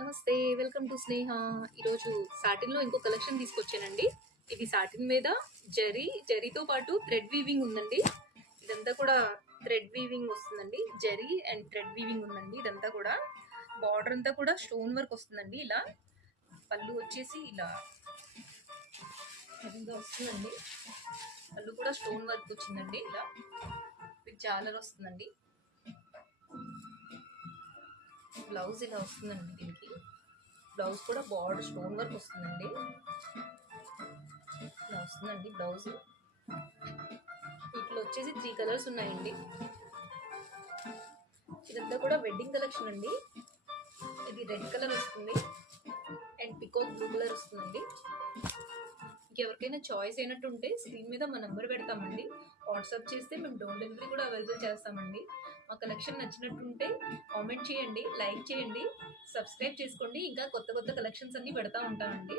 నమస్తే. Welcome to స్నేహ. ఈరోజు సాటిన్‌లో ఇంకో కలెక్షన్ తీసుకొచ్చానండి. ఇది సాటిన్ మీద జరీతో పాటు థ్రెడ్ వీవింగ్ ఉందండి. ఇదంతా కూడా థ్రెడ్ వీవింగ్ వస్తుందండి. జరీ అండ్ థ్రెడ్ వీవింగ్ ఉందండి. ఇదంతా కూడా బార్డర్ అంతా కూడా స్టోన్ వర్క్ వస్తుందండి. ఇలా పళ్ళు వచ్చేసి ఇలా హెవీగా వస్తుందండి. పళ్ళు కూడా స్టోన్ వర్క్ వచ్చిందండి. ఇలా విత్ జాలర్ వస్తుందండి. బ్లౌజ్ ఇలా వస్తుందండి. దీనికి బ్లౌజ్ కూడా బార్డర్ స్టోన్ వర్క్ వస్తుందండి. ఇలా వస్తుందండి బ్లౌజ్. వీటిలో వచ్చేసి 3 కలర్స్ ఉన్నాయండి. ఇదంతా కూడా వెడ్డింగ్ కలెక్షన్ అండి. ఇది రెడ్ కలర్ వస్తుంది అండ్ పికాక్ బ్లూ కలర్ వస్తుందండి. ఇంకెవరికైనా చాయిస్ అయినట్టు ఉంటే స్క్రీన్ మీద మా నెంబర్ పెడతామండి. వాట్సాప్ చేస్తే మేము డోర్ డెలివరీ కూడా అవైలబుల్ చేస్తామండి. మా కలెక్షన్ నచ్చినట్టుంటే కామెంట్ చేయండి, లైక్ చేయండి, సబ్స్క్రైబ్ చేసుకోండి. ఇంకా కొత్త కొత్త కలెక్షన్స్ అన్నీ పెడతా ఉంటామండి.